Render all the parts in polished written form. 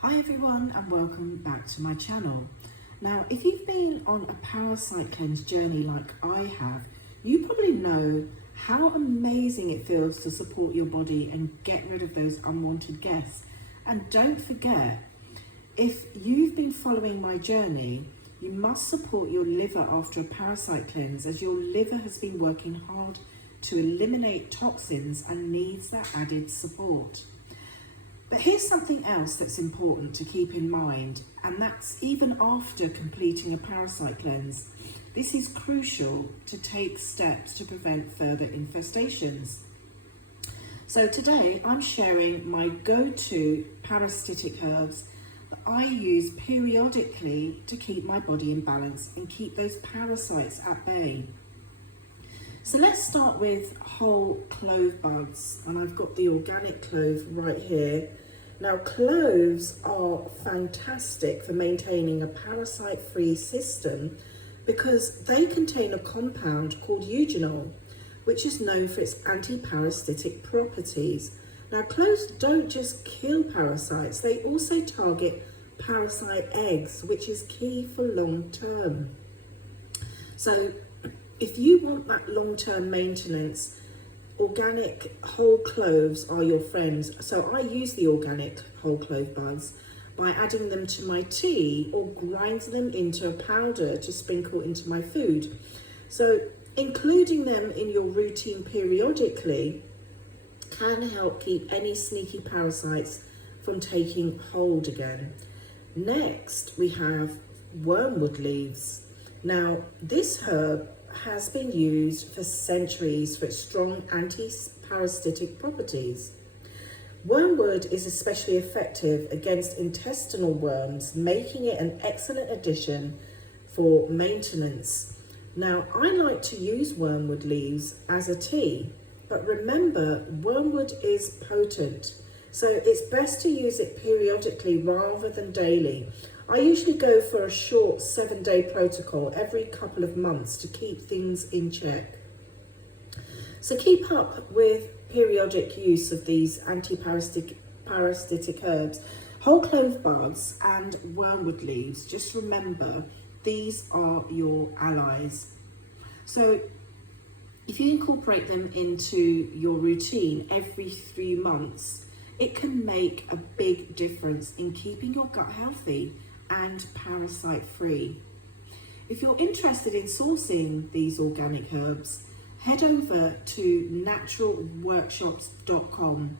Hi everyone and welcome back to my channel. Now if you've been on a parasite cleanse journey like I have, you probably know how amazing it feels to support your body and get rid of those unwanted guests. And don't forget, if you've been following my journey, you must support your liver after a parasite cleanse, as your liver has been working hard to eliminate toxins and needs that added support. But here's something else that's important to keep in mind, and that's even after completing a parasite cleanse. This is crucial to take steps to prevent further infestations. So today I'm sharing my go-to parasitic herbs that I use periodically to keep my body in balance and keep those parasites at bay. So let's start with whole clove buds, and I've got the organic clove right here. Now cloves are fantastic for maintaining a parasite-free system because they contain a compound called eugenol, which is known for its anti-parasitic properties. Now cloves don't just kill parasites, they also target parasite eggs, which is key for long term. So if you want that long-term maintenance, organic whole cloves are your friends. So I use the organic whole clove buds by adding them to my tea or grind them into a powder to sprinkle into my food. So including them in your routine periodically can help keep any sneaky parasites from taking hold again. Next, we have wormwood leaves. Now this herb has been used for centuries for its strong anti-parasitic properties. Wormwood is especially effective against intestinal worms, making it an excellent addition for maintenance. Now, I like to use wormwood leaves as a tea, but remember, wormwood is potent, so it's best to use it periodically rather than daily. I usually go for a short 7-day protocol every couple of months to keep things in check. So keep up with periodic use of these anti-parasitic herbs, whole clove buds and wormwood leaves. Just remember, these are your allies. So if you incorporate them into your routine every 3 months, it can make a big difference in keeping your gut healthy and parasite free. If you're interested in sourcing these organic herbs, head over to naturalworkshops.com.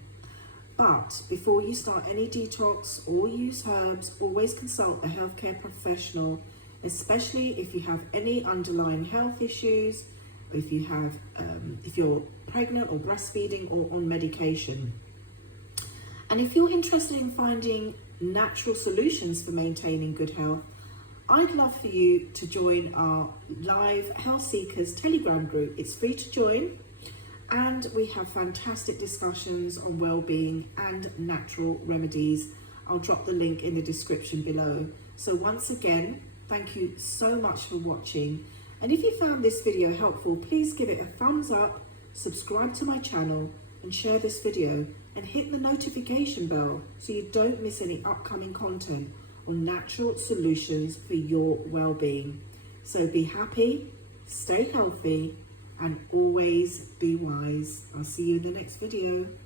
But before you start any detox or use herbs, always consult a healthcare professional, especially if you have any underlying health issues, if you're pregnant or breastfeeding or on medication. And if you're interested in finding natural solutions for maintaining good health, I'd love for you to join our live Health Seekers Telegram group. It's free to join, and we have fantastic discussions on well-being and natural remedies. I'll drop the link in the description below. So once again, thank you so much for watching. And if you found this video helpful, please give it a thumbs up, subscribe to my channel, and share this video, and hit the notification bell so you don't miss any upcoming content on natural solutions for your well-being. So be happy, stay healthy, and always be wise. I'll see you in the next video.